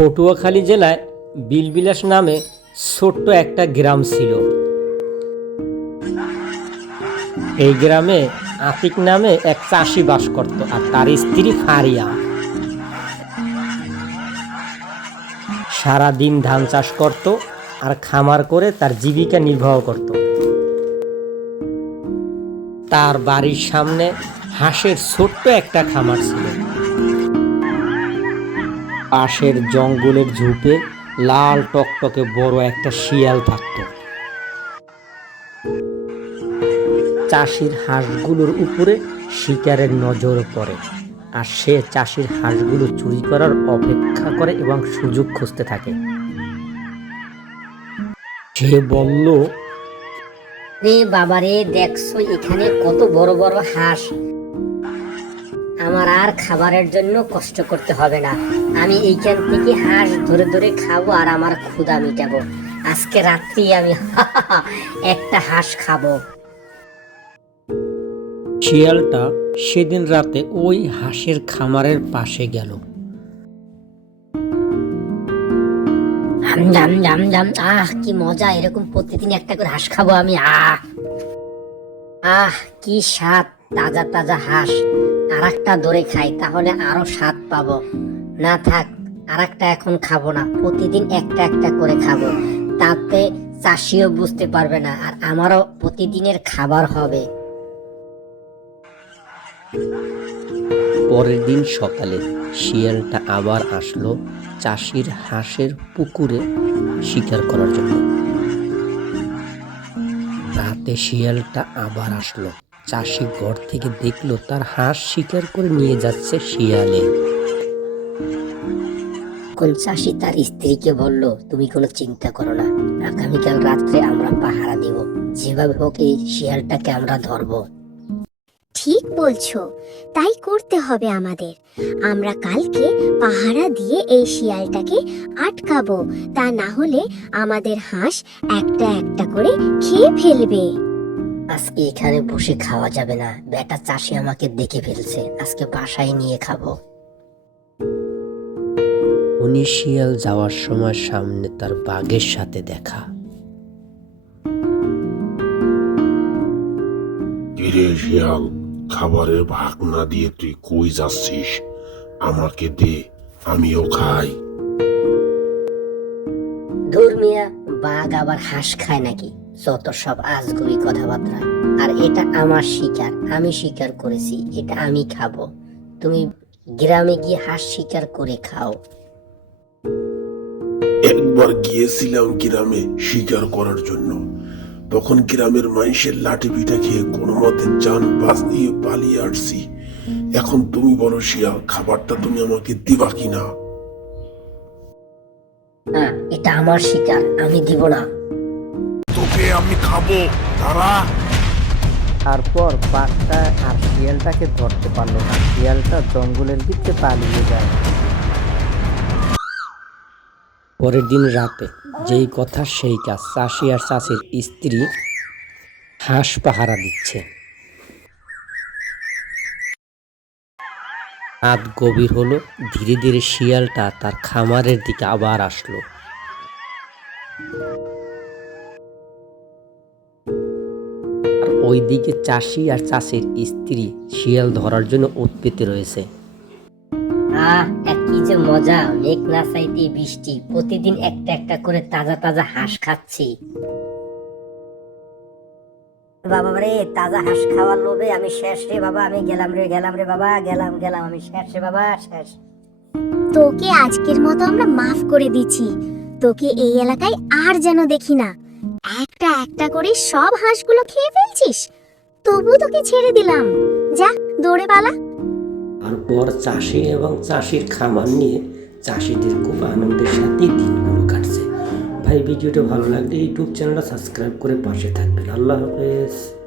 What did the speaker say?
পটুয়াখালী জেলায় বিলবিলাস নামে ছোট্ট একটা গ্রাম ছিল। এই গ্রামে আতিক নামে এক চাষি বাস করত আর তার স্ত্রী ফারিয়া। সারা দিন ধান চাষ করত আর খামার করে তার জীবিকা নির্বাহ করত। তার বাড়ির সামনে হাঁসের ছোট্ট একটা খামার ছিল। পাশের জঙ্গলের ঝুপে লাল টকটকে বড় একটা শিয়াল থাকত। চাষির হাঁসগুলোর উপরে শিকারের নজর পড়ে আর সে চাষির হাঁসগুলো চুরি করার অপেক্ষা করে এবং সুযোগ খুঁজতে থাকে। সে বলল, রে বাবারে, দেখছ এখানে কত বড় বড় হাঁস। আমার আর খাবারের জন্য কষ্ট করতে হবে না। আমি এইখান থেকে হাঁস ধরে ধরে খাব আর আমার ক্ষুদা মিটাবো। আজকে রাত্রি আমি একটা হাঁস খাব। শিয়ালটা সেদিন রাতে ওই হাঁসের খামারের পাশে গেল। জাম জাম জাম। আহ কি মজা এরকম প্রতিদিন একটা করে হাঁস খাব আমি। আহ। আহ কি স্বাদ তাজা তাজা হাঁস। আর একটা ধরে খাই, তাহলে আরও স্বাদ পাবো। না থাক আর একটা এখন খাব না, প্রতিদিন একটা একটা করে খাব। তাতে চাষিও বুঝতে পারবে না, আর আমারও প্রতিদিনের খাবার হবে। পরের দিন সকালে শিয়ালটা আবার আসলো চাষির হাঁসের পুকুরে শিকার করার জন্য। রাতে শিয়ালটা আবার আসলো। চাষি ঘর থেকে দেখল তার হাঁস শিকার করে নিয়ে যাচ্ছে শিয়ালে। কোন চাষি তার স্ত্রীকে বলল তুমি কোনো চিন্তা করো না। আগামীকাল রাত্রে আমরা পাহারা দিব। যেভাবে হোক এই শিয়ালটাকে আমরা ধরবো। ঠিক বলছো। তাই করতে হবে আমাদের। আমরা কালকে পাহারা দিয়ে এই শিয়ালটাকে আটকাবো। তা না হলে আমাদের হাঁস একটা একটা করে খেয়ে ফেলবে। আজকে এখানে বসে খাওয়া যাবে না। বেটা চাষি আমাকে দেখে ফেলছে। আজকে বাসায় নিয়ে খাব। উনি শিয়াল যাওয়ার সময় সামনে তার বাঘের সাথে দেখা। কিরে শিয়াল খাবারের ভাগ না দিয়ে তুই কই যাচ্ছিস? আমাকে দে আমিও খাই। ধর্মিয়া বাঘ আবার হাঁস খায় নাকি? যত সব আজগুবি কথাবার্তা। আর এটা আমার শিকার আমি শিকার করেছি এটা আমি খাব। তুমি গ্রামে গিয়ে হাঁস শিকার করে খাও। একবার গিয়েছিলাম গ্রামে শিকার করার জন্য। তখন গ্রামের মানুষের লাঠি পিঠা খেয়ে কোনো মতে যান বাস দিয়ে পালিয়ে আসছি। এখন তুমি বলো শিয়াল খাবারটা তুমি আমাকে দিবা কিনা? না এটা আমার শিকার আমি দিব না। তোকে আমি খাব। তারা তারপর বাঘটা আর শিয়ালটাকে ধরতে পারল না। শিয়ালটা জঙ্গলের দিকে পালিয়ে যায়। পরের দিন রাতে যেই কথা সেই কাজ। চাষি আর চাষির স্ত্রী হাঁস পাহারা দিচ্ছে। রাত গভীর হলো, ধীরে ধীরে শিয়ালটা তার খামারের দিকে আবার আসলো। ওইদিকে চাষি আর চাষির স্ত্রী শিয়াল ধরার জন্য উৎপেতে রয়েছে। আহ কি যে মজা। মেঘ না চাইতে বৃষ্টি। প্রতিদিন একটা একটা করে তাজা তাজা হাঁস খাচ্ছি। বাবা রে তাজা হাঁস খাওয়ার লোভে আমি শেষ রে বাবা। আমি গেলাম রে গেলাম রে বাবা। গেলাম গেলাম। আমি শেষ রে বাবা শেষ। তোকে আজকের মতো আমরা মাফ করে দিচ্ছি। তোকে এই এলাকায় আর যেন দেখি না। একটা একটা করে সব হাঁসগুলো খেয়ে ফেলছিস? তবু তোকে ছেড়ে দিলাম। যা, দৌড়ে পালা। আর তারপর চাষি এবং চাষির খামার নিয়ে চাষিদের খুব আনন্দের সাথে দিনগুলো কাটছে। ভাই, ভিডিওটা ভালো লাগলে ইউটিউব চ্যানেলটা সাবস্ক্রাইব করে পাশে থাকবেন। আল্লাহ হাফেজ।